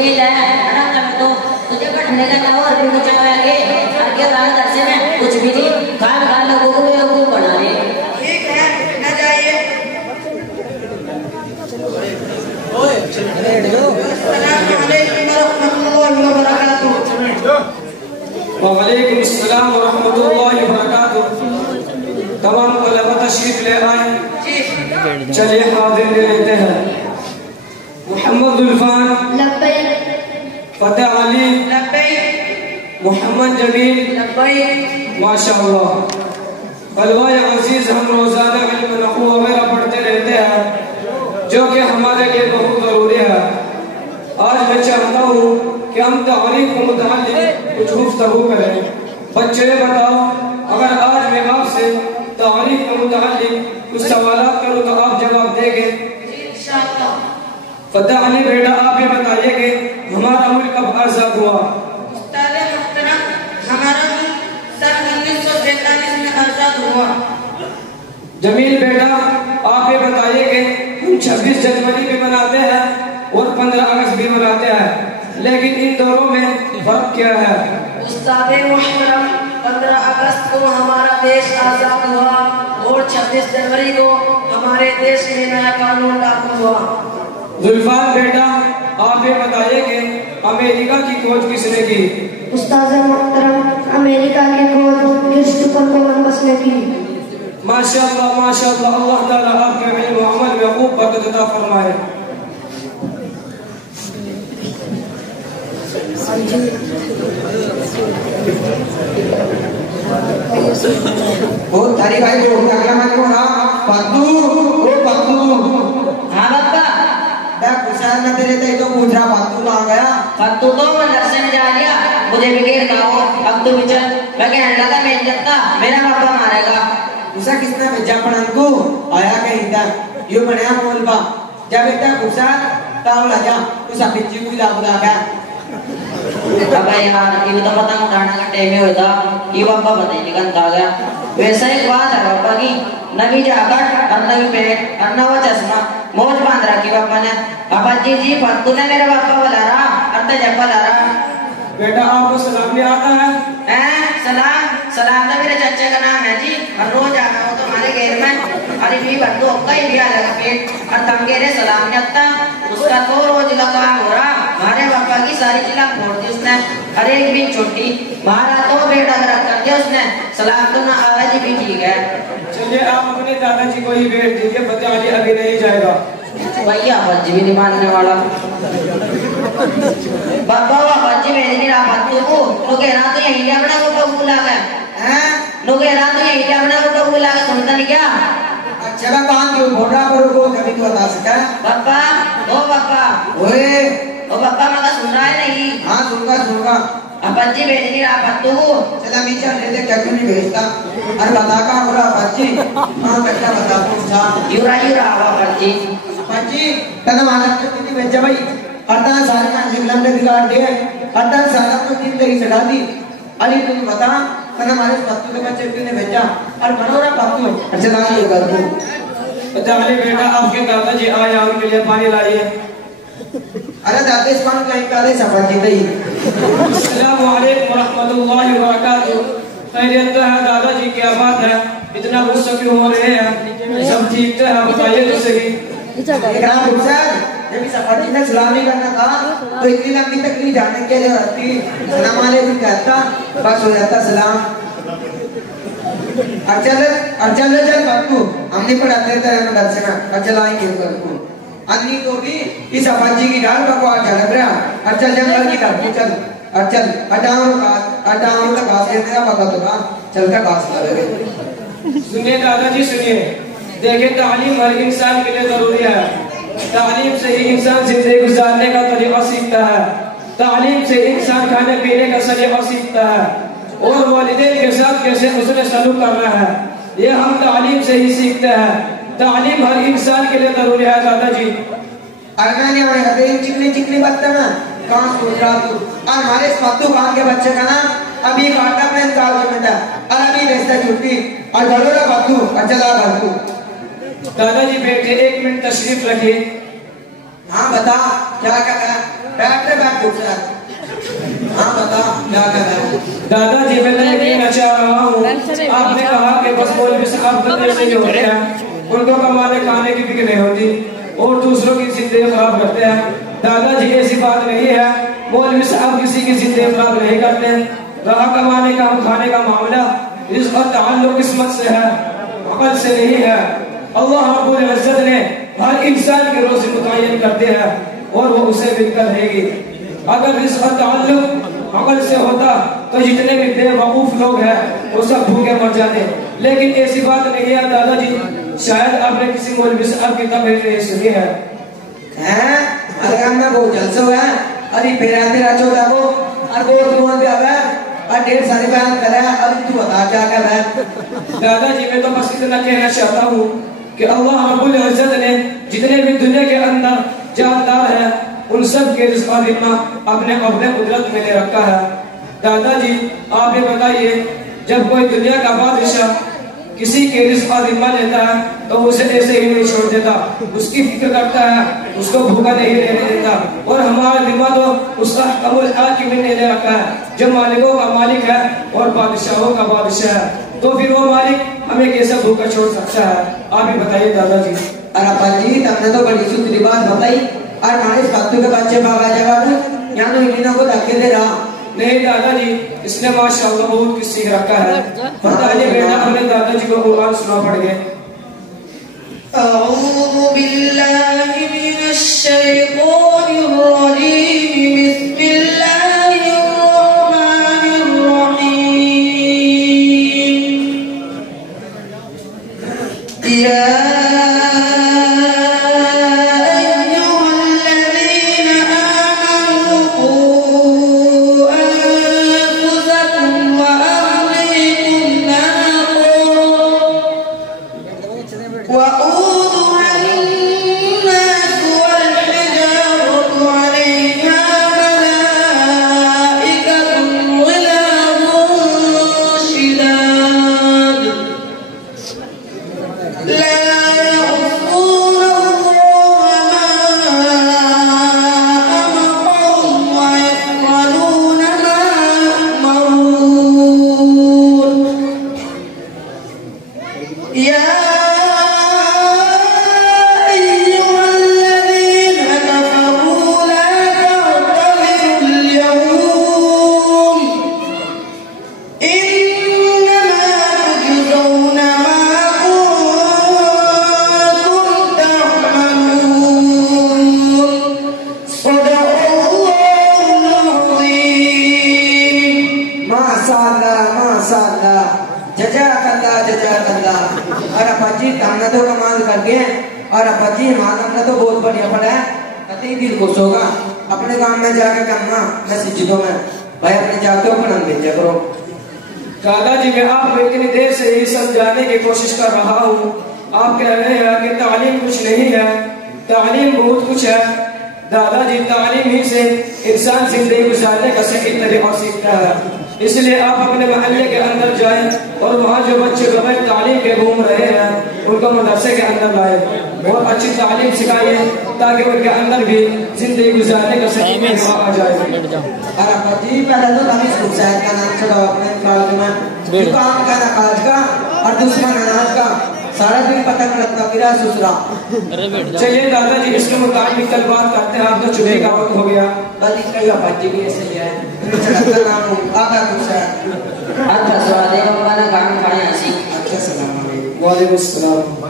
गई है ना तब तो तुझे बैठने का क्या और भी कुछ आगे आगे वाला दर्शे में कुछ भी नहीं खान खान लोगों को बेवकूफ बना रहे। ठीक है न जाइए। वालेकुम अस्सलाम व रहमतुल्लाहि व बरकातुहू। तमाम उलमा तशरीफ ले आए, चलिए हाजिर ले लेते हैं। मोहम्मद उल्फान लब्बैक, फतेह अली लब्बैक, मोहम्मद जमील लब्बैक। माशाअल्लाह। तलवाए अजीज हम रोजाना इल्म नहू वगैरह पढ़ते रहते हैं जो कि हमारे लिए बहुत जरूरी है। आज मैं चाहता हूँ कि हम तारीख को मुताल्लिक़ कुछ गुफ्तगू करें। बच्चे बताओ, अगर आज मैं आपसे तारीख को मुताल्लिक़ कुछ सवालात करूँ तो आप जवाब देंगे? फतेह अली बेटा आप ये बताइए कि हमारा मुल्क कब आजाद हुआ? हमारा सन 1947 में आजाद हुआ। जमील बेटा आप ये बताइए कि हम 26 जनवरी भी मनाते हैं और 15 अगस्त भी मनाते हैं, लेकिन इन दोनों में फर्क क्या है? उस्ताद मुहतरम, 15 अगस्त को हमारा देश आजाद हुआ और 26 जनवरी को हमारे देश में नया कानून लागू हुआ। जुल्फान बेटा आप ये बताइए कि अमेरिका की खोज किसने की? उस्ताद मुहतरम, अमेरिका की खोज क्रिस्टोफर कोलंबस ने की। माशाअल्लाह माशाअल्लाह, अल्लाह ताला आपके इल्म व अमल में खूब बरकत अता फरमाए। बहुत थारी भाई जो अगला मत को ना पत्तू ओ पत्तू। हाँ बाबा। मैं कुशाल न तेरे ते तो पूछ रहा पत्तू कहाँ गया? पत्तू तो दर्शे में जा लिया, मुझे बिगेड़ का हो। अब तू बिचल, मैं कहने लगा मैं जगता मेरा बाबा मारेगा। उसा किसने भेजा पड़न को आया कहीं तक यो बनया मोल बा जब बेटा कुशाल तावला जा उसा पिच्ची को ला बुला का। अबे यार ये तो पतंग उड़ाने का टाइम ही होता, ये बाबा बताइए निकल आ गया। वैसा एक बात है बाबा की, नवी जैकेट और नवी पैंट और नवा चश्मा मोज बांध रखी बाबा ने। बाबा जी पत्तू ने मेरे बाबा बुला रहा और तेज बुला रहा। बेटा आपको सलाम भी आता है? सलाम सलाम तो मेरे चाचा का नाम है जी, और रोज आना हो तो हमारे घर में। अरे भी बंदो कई भी आएगा पेट और तम कह रहे सलाम नहीं आता, उसका तो रोज लगा हो रहा। हमारे पापा की सारी चिल्ला फोड़ दी उसने, हर एक भी छोटी मारा तो बेटा गलत कर दिया उसने। सलाम तो ना आवाज भी ठीक है। चलिए आप अपने दादाजी को ही भेज दीजिए, फतेह अली अभी नहीं जाएगा। भैया बच्ची भी नहीं मानने वाला। बाबा बच्ची भेज नहीं रहा पत्तू को, तो कह रहा तो यही अपना वो बुला गया हैं? नो कह रहा तो यही अपना वो बुला के सुनता नहीं क्या? अच्छा का काम क्यों बोला करो को कभी तो बता सकता है? पापा ओ पापा ओए ओ पापा मैं सुन रहा है नहीं? हाँ सुनगा। अब बच्ची भेज नहीं रहा पत्तू को। चला नीचे ले क्या क्यों नहीं भेजता? अरे बता का हो रहा बच्ची? हाँ बेटा बता पूछा। युरा हुआ बच्ची। बच्ची कदम आदत कितनी भेजा भाई? अर्धा साल का जिंगलन ने बिगाड़ दिया, अर्धा साल को जिंदगी चढ़ा दी। अरे तुम बता कदम हमारे पत्तू के बच्चे कितने भेजा और बनोरा पत्तू अच्छा ना ये कर दूं। फतेह अली बेटा आपके दादाजी आए, उनके लिए पानी लाइए। अरे दादा इस पान कहीं का दे सफर की दई। अस्सलाम वालेकुम रहमतुल्लाहि व बरकातुहू। खैरियत है दादाजी, क्या बात है, इतना गुस्सा क्यों हो रहे हैं? सब ठीक तो है, बताइए तो सही। जब सफर की सलाम नहीं करना था तो इतनी लंबी तक नहीं जाने की जरूरत थी। सलाम वालेकुम कहता बस हो जाता सलाम। चल पप्पू हम नहीं पढ़ाते तेरे मदरसे में, अच्छा लाएंगे पप्पू अन्नी को भी इस अपाची की डाल का अच्छा लग रहा। अच्छा जंगल की तरफ चल, अच्छा अटाओ का घास लेते हैं पका तो चल का घास ला ले। सुनिए दादाजी सुनिए, देखिए तालीम हर इंसान के लिए जरूरी है। तालीम से ही इंसान जिंदगी गुजारने का तरीका सीखता है, तालीम से इंसान खाने पीने का सलीका सीखता है और वालिदैन के साथ कैसे उसने सलूक करना है, ये हम तालीम से ही सीखते हैं। तालीम हर इंसान के लिए जरूरी है दादाजी। चिकनी बच्चा ना कहाँ सोच रहा तू? और हमारे पत्तू खान के बच्चे का ना अभी काटा में निकाल के बेटा और अभी रेस्ता छुट्टी और घरों पत्तू अच्छा लगा तू। दादाजी बेटे 1 मिनट तशरीफ रखिए। हाँ बता क्या क्या बैठ पूछ रहा। हाँ बता क्या कर रहा है? दादाजी मैं ये कहना चाह रहा हूँ, आपने कहा कि बस मौलवी साहब दुनिया से जो होते हैं उनको कमाने खाने की फिक्र नहीं होती और दूसरों की जिंदगी खराब करते हैं। दादाजी ऐसी बात नहीं है, मौलवी साहब किसी की जिंदगी खराब नहीं करते। रहा कमाने का खाने का मामला इसका ताल्लुक किस्मत से है, अकल से नहीं है। अल्लाह रब्बुल इज्जत ने हर इंसान की रोजी मुतय्यन करते हैं और वो उसे मिलकर रहेगी। अगर इसका ताल्लुक अकल से होता तो जितने भी बेवकूफ लोग हैं वो सब भूखे मर जाते, लेकिन ऐसी बात नहीं है दादाजी। शायद आपने किसी मौलवी साहब की तकरीर नहीं सुनी है। अरे मैं बहुत जलसो है, अरे फेरा तेरा चौथा को और बहुत कौन पे आवे और ढेर सारे बयान कर रहा है। अब तू बता क्या कर रहा है? दादाजी मैं तो बस इतना कहना चाहता हूँ कि अल्लाह रब्बुल इज्जत ने जितने भी दुनिया के अंदर जानदार है उन सब के रिज़्क़ अपने अपने कुदरत में ले रखा है। दादाजी आप ये बताइए, जब कोई दुनिया का बादशाह किसी के रिज़्क़ जिम्मा लेता है तो उसे ऐसे ही नहीं छोड़ देता, उसकी फिक्र करता है, उसको भूखा नहीं रहने देता। और हमारा जिम्मा तो उसका कबूल हाकिम ने ले रखा है, जो मालिकों का मालिक है और बादशाहों का बादशाह है, तो फिर वो मालिक हमें कैसे भूखा छोड़ सकता है? आप ही बताइए दादाजी। अरे जी तुमने तो बड़ी सुथरी बात बताई और हमारे फालतू के बच्चे बाबा जगह यहाँ तो इन को धक्के दे रहा। नहीं दादाजी, इसने माशाअल्लाह बहुत कुछ सीख रखा है। बताइए बेटा, हमें दादाजी को कुरान सुना पड़ गए। अऊज़ु बिल्लाहि मिनश शैतानिर रजीम, बिस्मिल्लाहिर रहमानिर रहीम। या तो कमाल करके और अपाजी हमारा तो बहुत बढ़िया पड़ा है, अति दिल खुश होगा। अपने गांव में जाके करना मस्जिदों में भाई अपने जाते हो पढ़न भेजा करो। दादाजी मैं आपको इतनी देर से यही समझाने की कोशिश कर रहा हूँ, आप कह रहे हैं कि तालीम कुछ नहीं है। तालीम बहुत कुछ है दादाजी, तालीम ही से इंसान जिंदगी गुजारने का सही तरीका सीखता है। इसलिए आप अपने महल्ले के अंदर जाएं और वहाँ जो बच्चे बगैर तालीम के घूम रहे हैं उनको मदरसे के अंदर लाए और अच्छी तालीम सिखाइए ताकि उनके अंदर भी जिंदगी गुजारने का सही तरीका आ जाए। जी पहले तो तभी सुसाइड का नाम छोड़ा अपने काल में, काम का नकाज का और दुश्मन अनाज का सारा दिन पतंग लगता मेरा ससुरा। चलिए दादाजी इसके मुताबिक कल बात करते हैं, आप तो छुट्टी का वक्त हो गया। बस इसका बच्चे भी ऐसे ही है आगा कुछ है। अच्छा सवाल है, काम खाने हंसी। अच्छा सलाम वालेकुम सलाम।